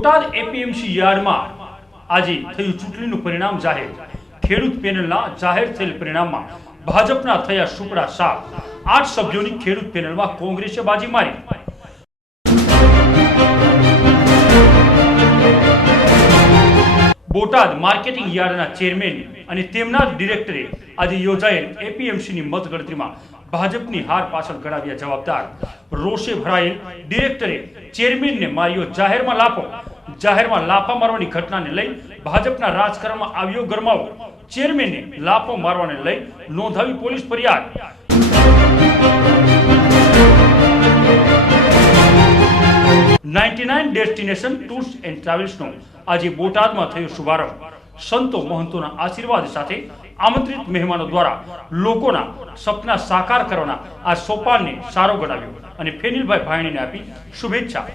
Botad APMC યાર્ડમાં આજે થયું ચૂંટણીનું પરિણામ જાહેર। ખેડૂત પેનલના જાહેર થયેલ પરિણામમાં ભાજપના થયા સુપડા સાફ। 8 સભ્યોની ખેડૂત પેનલમાં કોંગ્રેસે બાજી મારી। બોટાદ માર્કેટિંગ યાર્ડના ચેરમેન અને તેમના ડિરેક્ટરે આજે યોજાયેલ એપીએમસીની મતગણતરીમાં ભાજપની હાર પાછળ ગણાવ્યા જવાબદાર। રોષે ભરાયેલ ડિરેક્ટરે ચેરમેનને માર્યો જાહેરમાં લાફો। જાહેરમાં લાફા મારવાની ઘટનાને લઈ ભાજપના રાજકારણમાં આવ્યો ગરમાવો। ચેરમેનને લાફો મારવાને લઈ નોંધાવી પોલીસ ફરિયાદ। ડેસ્ટિનેશન ટૂર્સ એન્ડ ટ્રાવેલ્સનો આજે બોટાદમાં થયો શુભારંભ। સંતો મહંતોના આશીર્વાદ સાથે આમંત્રિત મહેમાનો દ્વારા લોકોના સપના સાકાર કરવાના આ સોપાનને સારો ગણાવ્યો અને ફેનિલભાઈ ભાયણીને આપી શુભેચ્છા।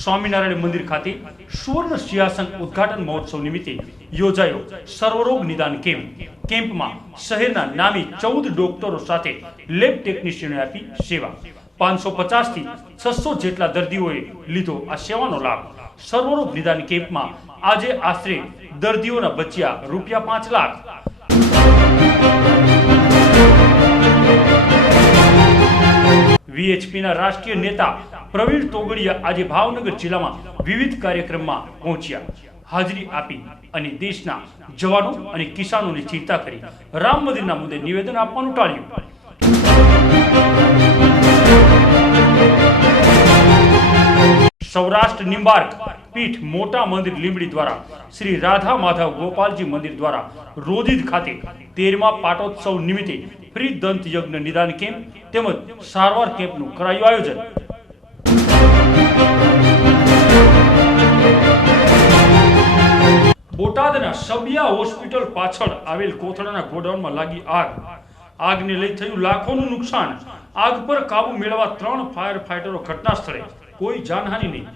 સ્વામિનારાયણ મંદિર ખાતે સુવર્ણ સિંહાસન ઉદ્ઘાટન મહોત્સવ નિમિત્તે યોજાયો સર્વરોગ નિદાન કેમ્પમાં શહેરના નામી 14 ડોક્ટરો સાથે લેબ ટેકનિશિયનોએ આપી સેવા। 550 થી 600 જેટલા દર્દીઓએ લીધો આ સેવાનો લાભ। સર્વરોગ નિદાન કેમ્પમાં આજે આશરે દર્દીઓના બચ્યા ₹5 લાખ। વીએચપીના રાષ્ટ્રીય નેતા પ્રવીણ તોગડિયા આજે ભાવનગર જિલ્લામાં વિવિધ કાર્યક્રમમાં પહોંચ્યા। હાજરી આપી અને દેશના જવાનો અને કિસાનોની ચિંતા કરી રામ મંદિરના મુદ્દે નિવેદન આપવાનું ટાળ્યું। સૌરાષ્ટ્ર નિંબાર્ક પીઠ મોટા મંદિર લીંબડી દ્વારા શ્રી રાધા માધવ ગોપાલજી મંદિર દ્વારા રોજીદ ખાતે 13મા પાટોત્સવ નિમિત્તે ફ્રી દંત યજ્ઞ નિદાન કેમ્પ તેમજ સારવાર કેમ્પનું કરાયું આયોજન। બોટાદના સબિયા હોસ્પિટલ પાછળ આવેલ કોથળાના ગોડાઉનમાં લાગી આગ। આગને લઈ થયું લાખોનું નુકસાન। આગ પર કાબુ મેળવવા 3 ફાયર ફાઈટરો ઘટના સ્થળે, કોઈ જાનહાનિ નહીં।